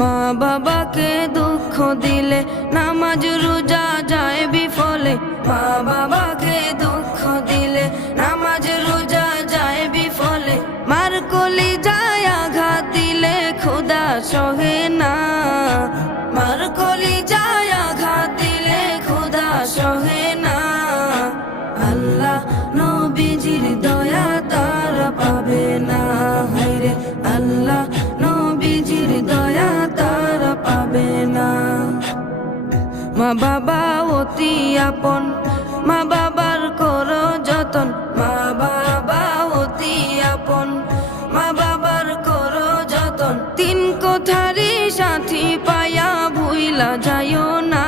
মা বাবাকে দুঃখ দিলে নামাজ রোজা যায় বিফলে। মা বাবাকে দুঃখ দিলে নামাজ রোজা যায় বিফলে। মার কলি যায় আঘাত দিলে খোদা সহে না। মার কলি যায় আঘাত দিলে খোদা সহে না। আল্লাহ নবীজির দয়া তারা পাবে না। হায়রে আল্লাহ নবীজির দয়া তারা পাবে না। মা বাবা অতি আপন, মা বাবার করো যতন। মা বাবা অতি আপন, মা বাবার করো যতন। তিন কোঠারি সাথী পায়া ভুইলা যাইও না।